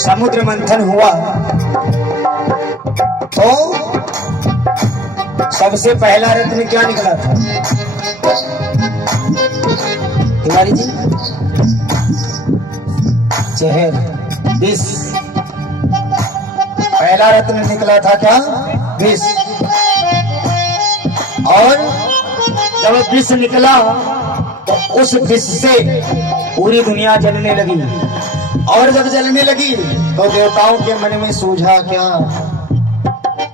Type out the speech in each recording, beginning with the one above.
समुद्र मंथन हुआ तो सबसे पहला रत्न क्या निकला था तिवारी जी? जहर, विष। पहला रत्न निकला था क्या? विष। और जब विष निकला तो उस विष से पूरी दुनिया जलने लगी। और जब जलने लगी तो देवताओं के मन में सूझा क्या,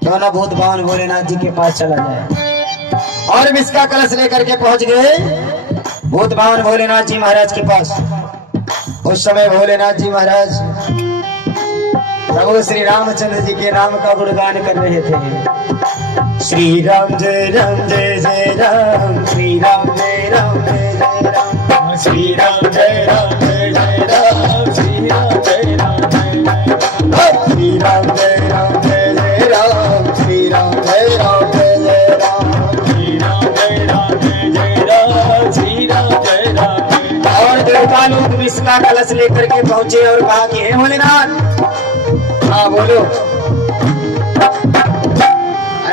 क्यों ना भूत भगवान भोलेनाथ जी के पास चला जाए। और विष का कलश लेकर के पहुंच गए भूत भगवान भोलेनाथ जी महाराज के पास। उस समय भोलेनाथ जी महाराज प्रभु श्री रामचंद्र जी के नाम का गुणगान कर रहे थे। श्री राम जय राम जय जय राम, श्री राम जय राम जय जय राम, श्री राम जय राम जय जय राम, श्री राम जय राम जय जय राम, श्री राम जय राम जय जय राम, श्री राम जय राम जय जय राम, श्री राम जय राम जय जय राम, श्री राम जय राम। और देवता लोग विष का कलश लेकर के पहुंचे और कहा कि हे भोलेनाथ, हाँ बोलो।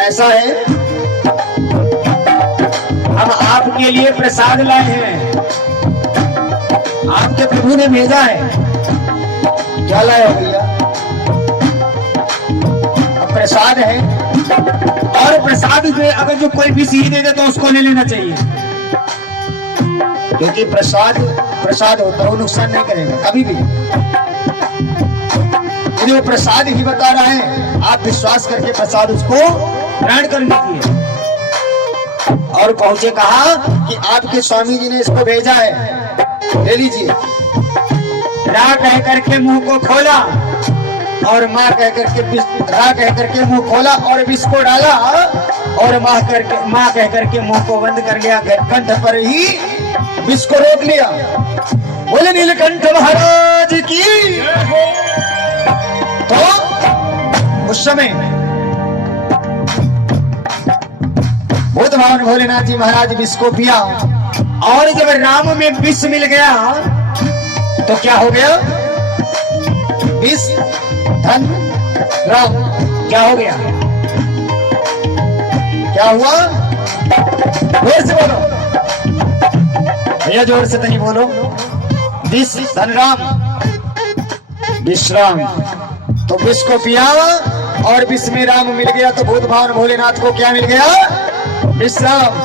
ऐसा है, हम आपके लिए प्रसाद लाए हैं, आपके प्रभु ने भेजा है। क्या लाए हो भैया? अब प्रसाद है, और प्रसाद में अगर जो कोई भी सीधी दे दे तो उसको ले लेना चाहिए, क्योंकि प्रसाद होता है, वो नुकसान नहीं करेगा कभी भी। वो प्रसाद ही बता रहा है, आप विश्वास करके प्रसाद उसको ग्रहण कर लीजिए। और पहुंचे, कहा कि आपके स्वामी जी ने इसको भेजा है, ले लीजिए। रा कह करके मुंह को खोला और माँ कह करके मुंह खोला और विष को डाला, और माँ कह करके मुंह को बंद कर लिया। कंठ पर ही विष को रोक लिया। बोले नीलकंठ महाराज की। तो उस समय भूत भगवान भोलेनाथ जी महाराज विष को पिया, और जब राम में विष मिल गया तो क्या हो गया? विष धन राम। क्या हो गया? क्या हुआ? जोर से बोलो भैया, जोर से नहीं बोलो। विष धन राम, विश्राम। तो विष को पिया और विष में राम मिल गया, तो भूत भगवान भोलेनाथ को क्या मिल गया? विश्राम।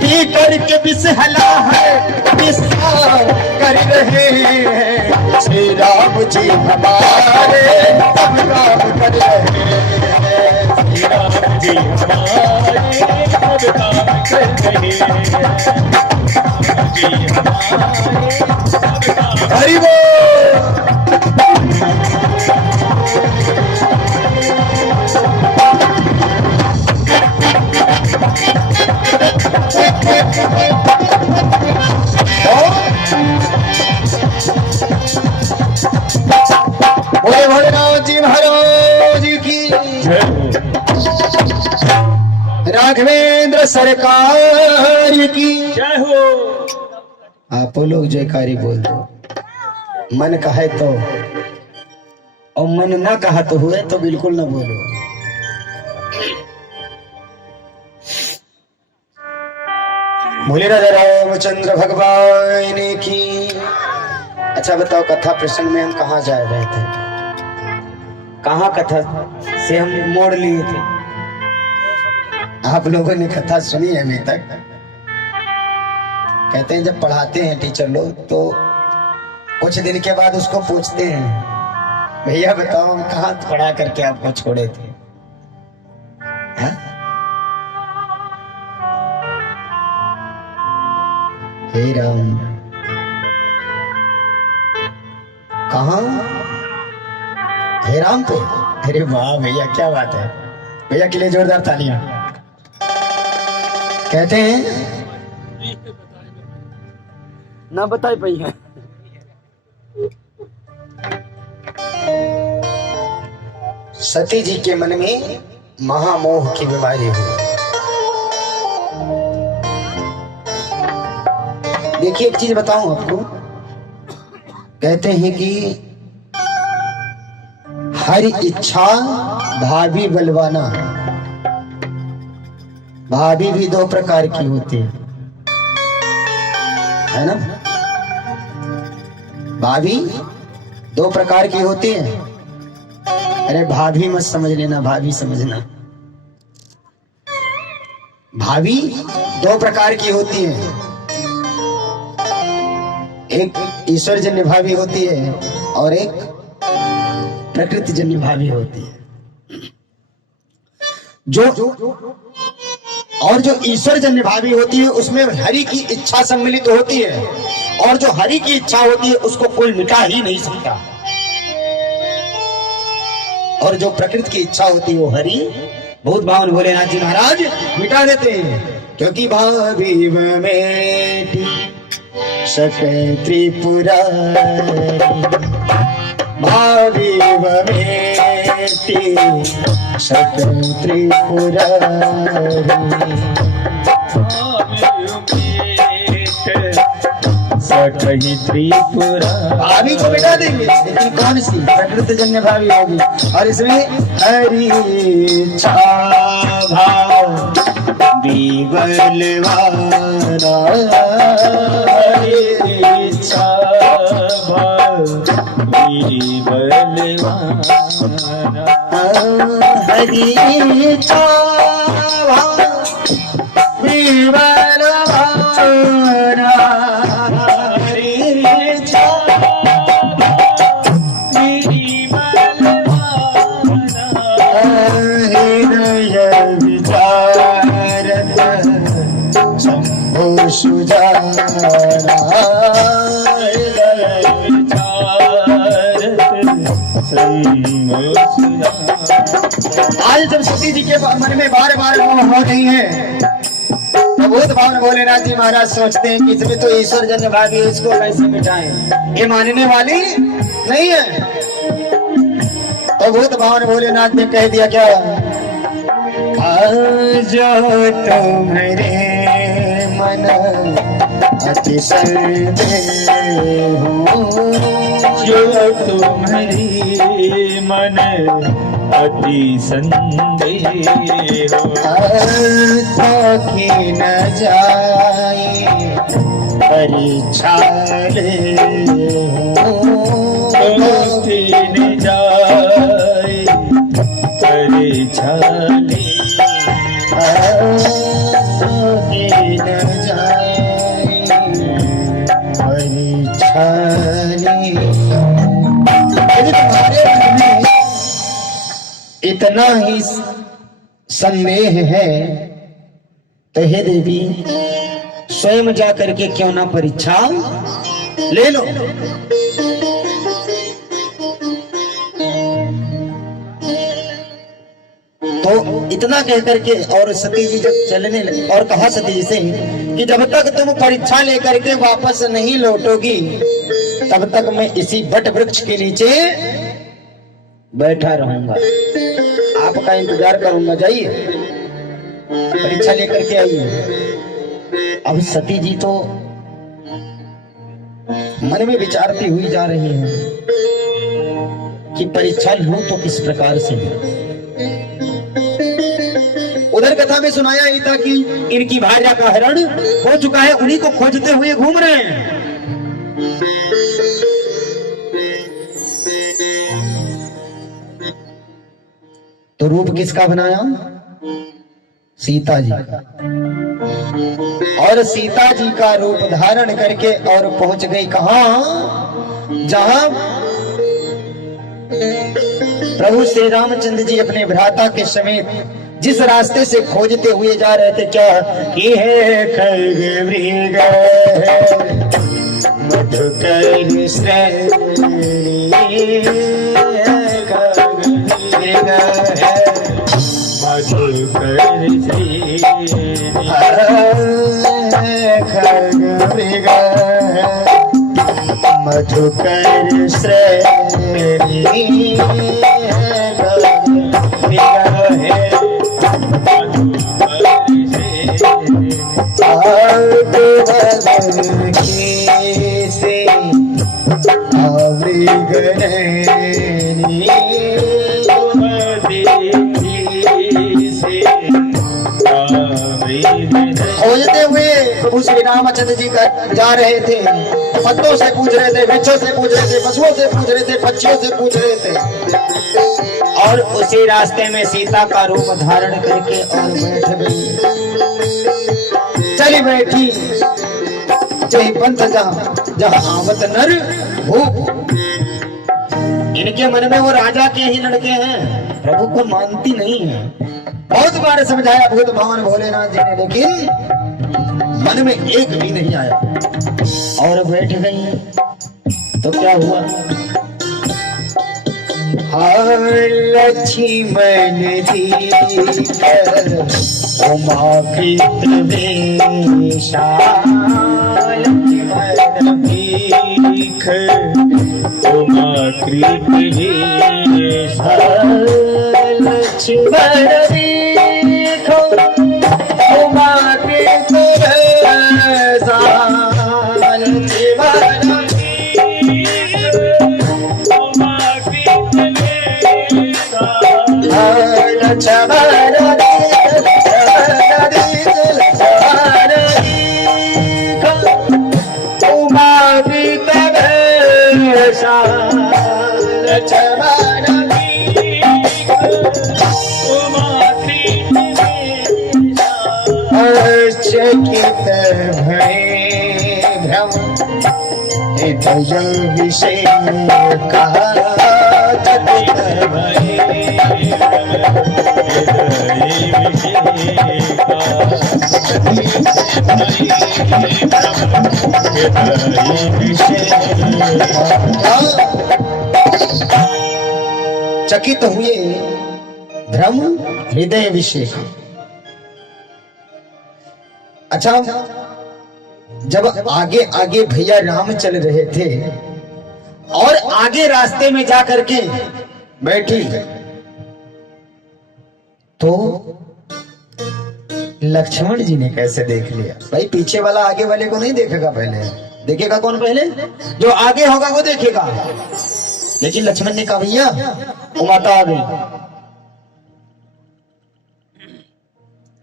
पी करके विष हला है, विश्राम कर रहे हैं श्री राम जी हमारे, सब काम कर रहे हैं श्री राम जी हमारे, सब काम कर रहे हैं जी हमारे, सब काम। हरि बोल। बोले भोलेनाथ जी महाराज की, राघवेंद्र सरकार की जय हो। आप लोग जयकारी बोल दो। मन कहे तो, और मन ना कहा तो हुए तो बिल्कुल ना बोलो। बोले राजा रामचंद्र भगवान की। अच्छा बताओ, कथा प्रसंग में हम कहाँ जा रहे थे? कहाँ कथा से हम मोड़ लिए थे? आप लोगों ने कथा सुनी है अभी तक? कहते हैं जब पढ़ाते हैं टीचर लोग तो कुछ दिन के बाद उसको पूछते हैं, भैया बताओ हम कहाँ पढ़ा करके आपको छोड़े थे? हा? हे राम, कहाँ? हे राम पे? अरे वाह भैया, क्या बात है। भैया के लिए जोरदार तालियां। कहते हैं ना बताए भैया, सती जी के मन में महामोह की बीमारी हुई। देखिए एक चीज बताऊं आपको, कहते हैं कि हर इच्छा भाभी बलवाना। भाभी भी दो प्रकार की होती है ना? भाभी दो प्रकार की होती है। अरे भाभी मत समझ लेना, भाभी समझना। भाभी दो प्रकार की होती है, एक ईश्वरजन्य भाभी होती है और एक प्रकृति जन्य भाभी होती है। जो ईश्वर जन्य भाभी होती है उसमें हरि की इच्छा सम्मिलित होती है, और जो हरि की इच्छा होती है उसको कोई मिटा ही नहीं सकता। और जो प्रकृति की इच्छा होती है वो हरि बहुत भावन भोलेनाथ जी महाराज मिटा देते हैं, क्योंकि भाभी मेटी सके त्रिपुरारी, भाभी मेटी सके त्रिपुरारी, सकही त्रिपुरा। भाभी को मिटा देंगे, लेकिन कौन सी? प्रकृति जन्य भाभी होगी। और इसमें हरि इच्छा भाव बलवाना, हरि इच्छा भाव बलवाना, हरि इच्छा भाव बलवाना, आज जब सती जी के मन में बार बार मोह हो रही है तो बहुत भावन भोलेनाथ जी महाराज सोचते हैं कि इसमें तो ईश्वर जन्य भाभी है, इसको कैसे मिटाएं? ये मानने वाली नहीं है। तो बहुत भावन भोलेनाथ ने कह दिया क्या, आज तुम्हारे मन अति संदेह हो, जो तुम्हारी मन अति संदेह हो, की न जाए परीक्षा ले हो, की न जाए परीक्षा ले, की न जाए परीक्षा ले। यदि तुम्हारे मन में इतना ही संदेह है तो हे देवी स्वयं जा करके क्यों ना परीक्षा ले लो। तो इतना कह करके और सती जी जब चलने लगी और कहा सती जी से कि जब तक तुम परीक्षा लेकर के वापस नहीं लौटोगी तब तक मैं इसी वट वृक्ष के नीचे बैठा रहूंगा, आपका इंतजार करूंगा, जाइए परीक्षा लेकर के आइए। अब सती जी तो मन में विचारती हुई जा रही हैं कि परीक्षा लूं तो किस प्रकार से। उधर कथा में सुनाया ही था कि इनकी भार्या का हरण हो चुका है, उन्हीं को खोजते हुए घूम रहे हैं। तो रूप किसका बनाया? सीता जी का। और सीता जी का रूप धारण करके और पहुंच गई कहां? जहां प्रभु श्री रामचंद्र जी अपने भ्राता के समेत जिस रास्ते से खोजते हुए जा रहे थे, क्या कि है खग मृग मधुकर श्रेणी, ठुकर श्रेणी निगाहे से आवरी गननी खोजते हुए प्रभु श्री रामचंद्र जी का जा रहे थे, पत्तों से पूछ रहे थे, वृक्षों से पूछ रहे थे, पशुओं से पूछ रहे थे, पक्षियों से पूछ रहे थे, और उसी रास्ते में सीता का रूप धारण करके और बैठ गई। चली बैठी जही पंथ जहाँ जहाँ आवत नर भूप। इनके मन में वो राजा के ही लड़के हैं, प्रभु को मानती नहीं है। बहुत बार समझाया भूत भगवान भोलेनाथ जी ने, लेकिन मन में एक भी नहीं आया और बैठ गई। तो क्या हुआ? लक्ष्मण जी उमा कृत वेशा लक्ष्मण भीख उमा कृत वेशा लक्ष्मण भीख उमा कृत वेशा चकित भय भ्रम हृदय विषय कहा चकित भय चकित हुए भ्रम हृदय विषय। अच्छा, जब आगे आगे भैया राम चल रहे थे और आगे रास्ते में जा करके बैठी, तो लक्ष्मण जी ने कैसे देख लिया? भाई पीछे वाला आगे वाले को नहीं देखेगा, पहले देखेगा कौन? पहले जो आगे होगा वो देखेगा। लेकिन लक्ष्मण ने कहा भैया वो माता आ गई।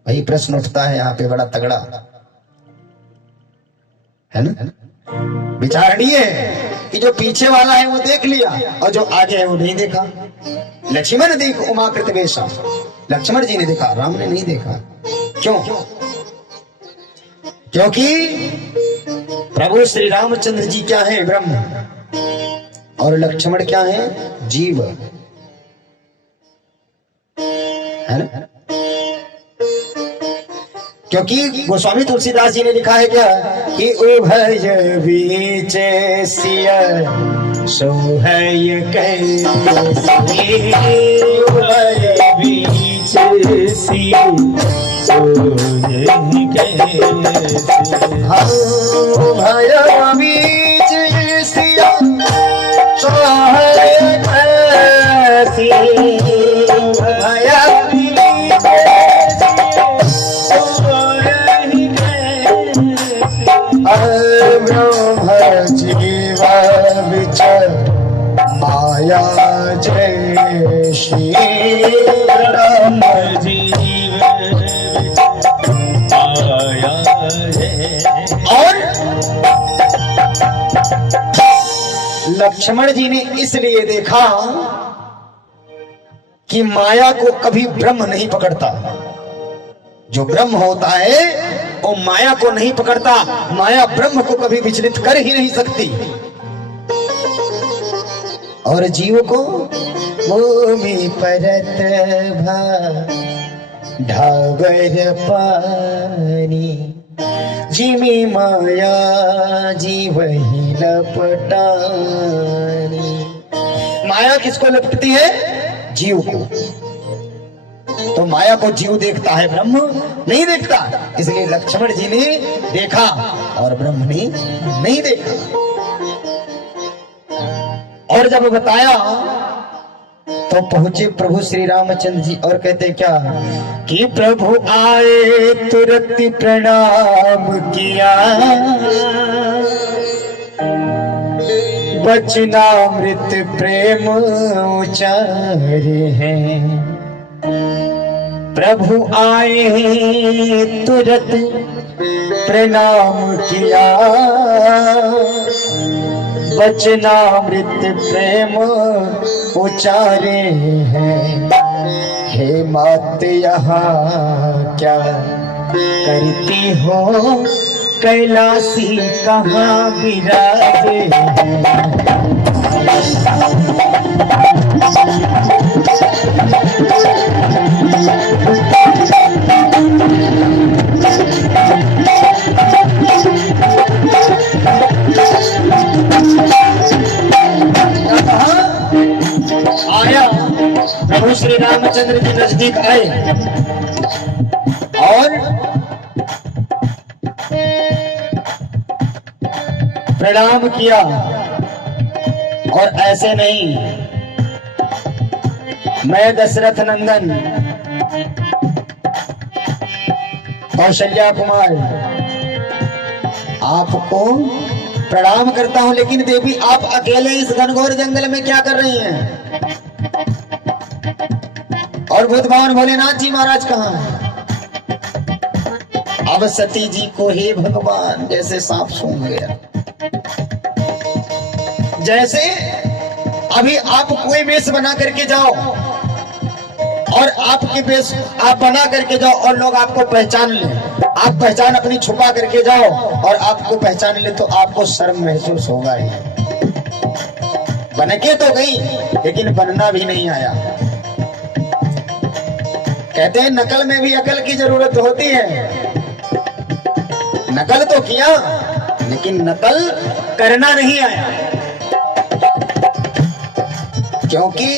भाई प्रश्न उठता है यहाँ पे बड़ा तगड़ा, है ना? विचारणीय है कि जो पीछे वाला है वो देख लिया और जो आगे है वो नहीं देखा। लक्ष्मण देख उमाकृत वेशा, लक्ष्मण जी ने देखा, राम ने नहीं देखा। क्यों? क्योंकि प्रभु श्री रामचंद्र जी क्या है? ब्रह्म, और लक्ष्मण क्या है? जीव, है ना? क्योंकि गोस्वामी तुलसीदास जी ने लिखा है क्या कि उभय बीच सिया सोहय कैसी, उभय बीच सिया सोहय कैसी, उभय बीच सिया सोहय कैसी, उभय ब्रह्म जीव विचर माया जय श्री ब्रह्म जीव माया जय। और लक्ष्मण जी ने इसलिए देखा कि माया को कभी ब्रह्म नहीं पकड़ता। जो ब्रह्म होता है वो माया को नहीं पकड़ता, माया ब्रह्म को कभी विचलित कर ही नहीं सकती। और जीव को भूमि परत भा ढागर पानी, जिमी माया जीव ही लपटानी। माया किसको लपटती है? जीव को। तो माया को जीव देखता है, ब्रह्म नहीं देखता। इसलिए लक्ष्मण जी ने देखा और ब्रह्म ने नहीं देखा। और जब बताया तो पहुंचे प्रभु श्री रामचंद्र जी और कहते क्या कि प्रभु आए तुरंत प्रणाम किया, वचनामृत प्रेम उचारे हैं। प्रभु आए तुरंत प्रणाम किया, वचनामृत प्रेम उचारे हैं। हे मात यहाँ क्या करती हो, कैलासी कहाँ विराजे हैं। आया प्रभु श्री रामचंद्र जी नजदीक आए और प्रणाम किया। और ऐसे नहीं, मैं दशरथ नंदन कौशल्या कुमार आपको प्रणाम करता हूं, लेकिन देवी आप अकेले इस घनघोर जंगल में क्या कर रही हैं? और बुद्ध भगवान भोलेनाथ जी महाराज कहाँ हैं? अब सती जी को हे भगवान जैसे सांप सूंघ गया। जैसे अभी आप कोई वेश बना करके जाओ और आपके वेश आप बना करके जाओ और लोग आपको पहचान ले, आप पहचान अपनी छुपा करके जाओ और आपको पहचान ले तो आपको शर्म महसूस होगा ही। बन के तो गई लेकिन बनना भी नहीं आया। कहते हैं नकल में भी अकल की जरूरत होती है। नकल तो किया लेकिन नकल करना नहीं आया, क्योंकि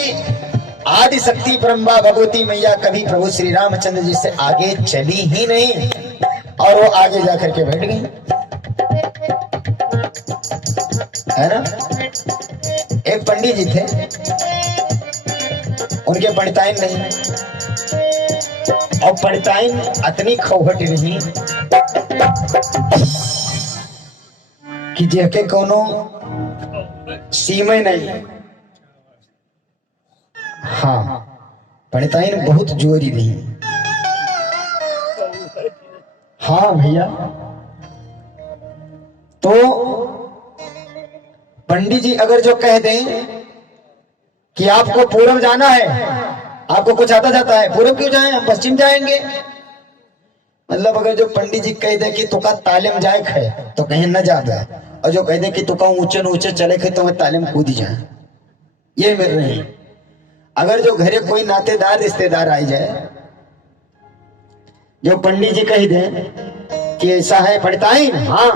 आदि शक्ति ब्रह्मा भगवती मैया कभी प्रभु श्री रामचंद्र जी से आगे चली ही नहीं और वो आगे जाकर के बैठ गई, है ना। एक पंडित जी थे, उनके पंडिताइन नहीं, और पंडिताइन इतनी खौहट नहीं कि जेके कोनो सीमा नहीं। हाँ, पंडिताइन बहुत जोरी रही। हाँ भैया, तो पंडित जी अगर जो कह दें कि आपको पूर्व जाना है, आपको कुछ आता जाता है, पूर्व क्यों जाएं, हम पश्चिम जाएंगे। मतलब अगर जो पंडित जी कह दे कि तुका तालीम जाए है तो कहीं न जाता है, और जो कह दे कि तुका ऊंचे ऊंचे चले खे तो मैं तालीम कूद जाए, ये मिल रही है। अगर जो घरे कोई नातेदार रिश्तेदार आई जाए, जो पंडित जी कह दे कि ऐसा है पढ़ताई, हाँ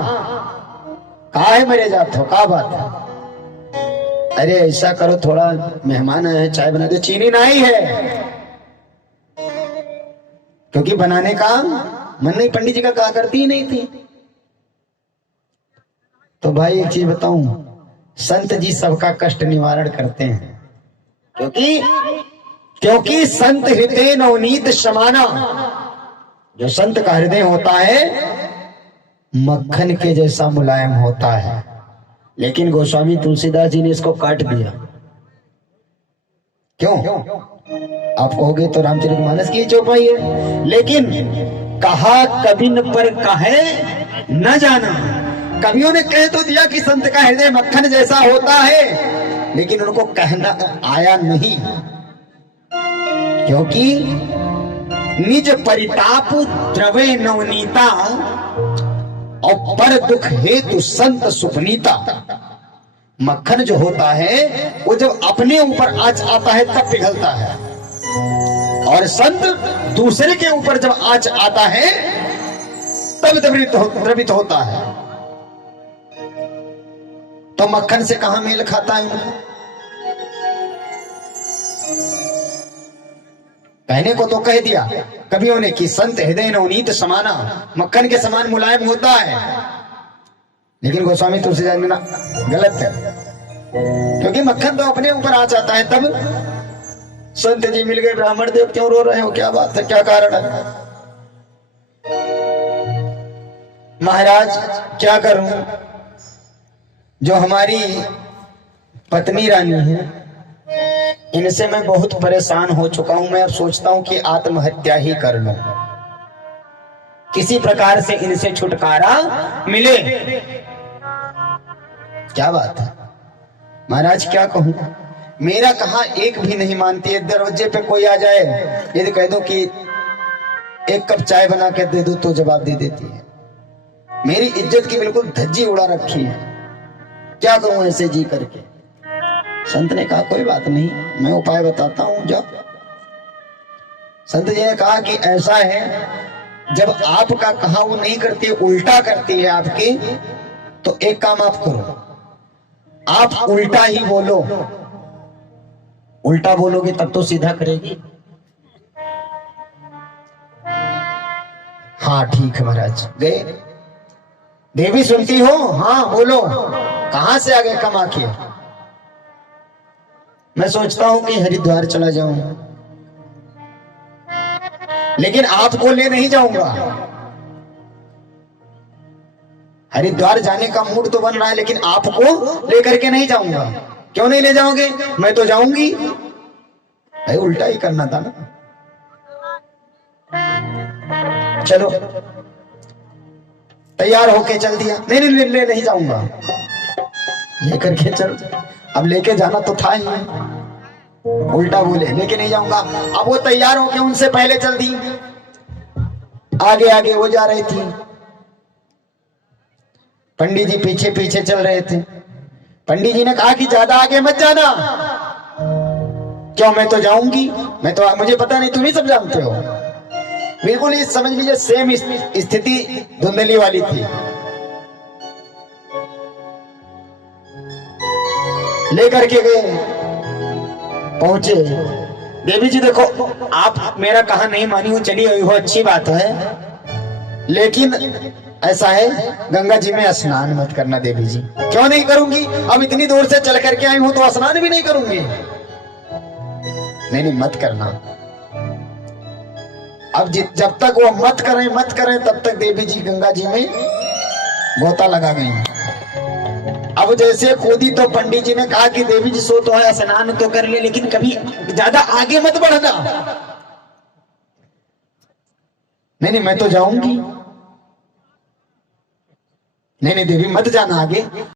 कहा है मेरे जात हो, का बात है, अरे ऐसा करो थोड़ा मेहमान आए हैं, चाय बना दो, चीनी नहीं है, क्योंकि बनाने का मन नहीं, पंडित जी का कहा करती ही नहीं थी। तो भाई एक चीज बताऊं, संत जी सबका कष्ट निवारण करते हैं, क्योंकि संत हृदय नवनीत समाना, जो संत का हृदय होता है मक्खन के जैसा मुलायम होता है। लेकिन गोस्वामी तुलसीदास जी ने इसको काट दिया। क्यों? आप कहोगे तो रामचरितमानस की चौपाई है, लेकिन कहा कबिन पर कहे न जाना। कवियों ने कह तो दिया कि संत का हृदय मक्खन जैसा होता है, लेकिन उनको कहना आया नहीं, क्योंकि निज परिताप द्रवे नवनीता और पर दुख हेतु संत सुपनीता। मक्खन जो होता है वो जब अपने ऊपर आंच आता है तब पिघलता है, और संत दूसरे के ऊपर जब आंच आता है तब द्रवित होता है। तो मक्खन से कहां मेल खाता है उनका? कहने को तो कह दिया कवियों ने कि संत हृदय नवनीत समाना, मक्खन के समान मुलायम होता है, लेकिन गोस्वामी तुलसीदास ने ना, गलत है। क्योंकि मक्खन तो अपने ऊपर आ जाता है। तब संत जी मिल गए, ब्राह्मण देव क्यों रो रहे हो, क्या बात है, क्या कारण है? महाराज क्या करूं, जो हमारी पत्नी रानी है, इनसे मैं बहुत परेशान हो चुका हूं। मैं अब सोचता हूं कि आत्महत्या ही कर लूं, किसी प्रकार से इनसे छुटकारा मिले। क्या बात है महाराज, क्या कहूं, मेरा कहा एक भी नहीं मानती है। दरवाजे पे कोई आ जाए, यदि कह दो कि एक कप चाय बना के दे दो तो जवाब दे देती है। मेरी इज्जत की बिल्कुल धज्जी उड़ा रखी है। क्या करूं ऐसे जी करके? संत ने कहा कोई बात नहीं, मैं उपाय बताता हूं। जब संत जी ने कहा कि ऐसा है, जब आपका कहा वो नहीं करती, उल्टा करती है आपकी, तो एक काम आप करो, आप उल्टा ही बोलो। उल्टा बोलोगे तब तो सीधा करेगी। हाँ ठीक है महाराज। गए, देवी सुनती हो? हाँ बोलो, कहां से आ गए कमा के? मैं सोचता हूं कि हरिद्वार चला जाऊं, लेकिन आपको ले नहीं जाऊंगा। हरिद्वार जाने का मूड तो बन रहा है, लेकिन आपको लेकर के नहीं जाऊंगा। क्यों नहीं ले जाओगे? मैं तो जाऊंगी। भाई उल्टा ही करना था ना। चलो, तैयार होके चल दिया। नहीं नहीं ले नहीं जाऊंगा, लेकर के चल। अब लेके जाना तो था ही, उल्टा बोले लेके नहीं जाऊंगा। अब वो तैयार होके उनसे पहले चल दी, आगे आगे वो जा रही थी, पंडित जी पीछे पीछे चल रहे थे। पंडित जी ने कहा कि ज्यादा आगे मत जाना। क्यों? मैं तो जाऊंगी, मैं तो, मुझे पता नहीं, तुम ही सब जानते हो। बिल्कुल ही समझ लीजिए सेम स्थिति धुंधली वाली थी। लेकर के गए, पहुंचे। देवी जी देखो, आप मेरा कहा नहीं मानी हो, चली हुई हो, अच्छी बात है, लेकिन ऐसा है, गंगा जी में स्नान मत करना। देवी जी क्यों नहीं करूंगी? अब इतनी दूर से चल करके आई हूं तो स्नान भी नहीं करूंगी। नहीं नहीं मत करना। अब जब तक वो मत करें तब तक देवी जी गंगा जी में गोता लगा गई। अब जैसे कूदी तो पंडित जी ने कहा कि देवी जी सो तो है, स्नान तो कर ले, लेकिन कभी ज्यादा आगे मत बढ़ना। नहीं नहीं मैं तो जाऊंगी। नहीं नहीं देवी मत जाना आगे।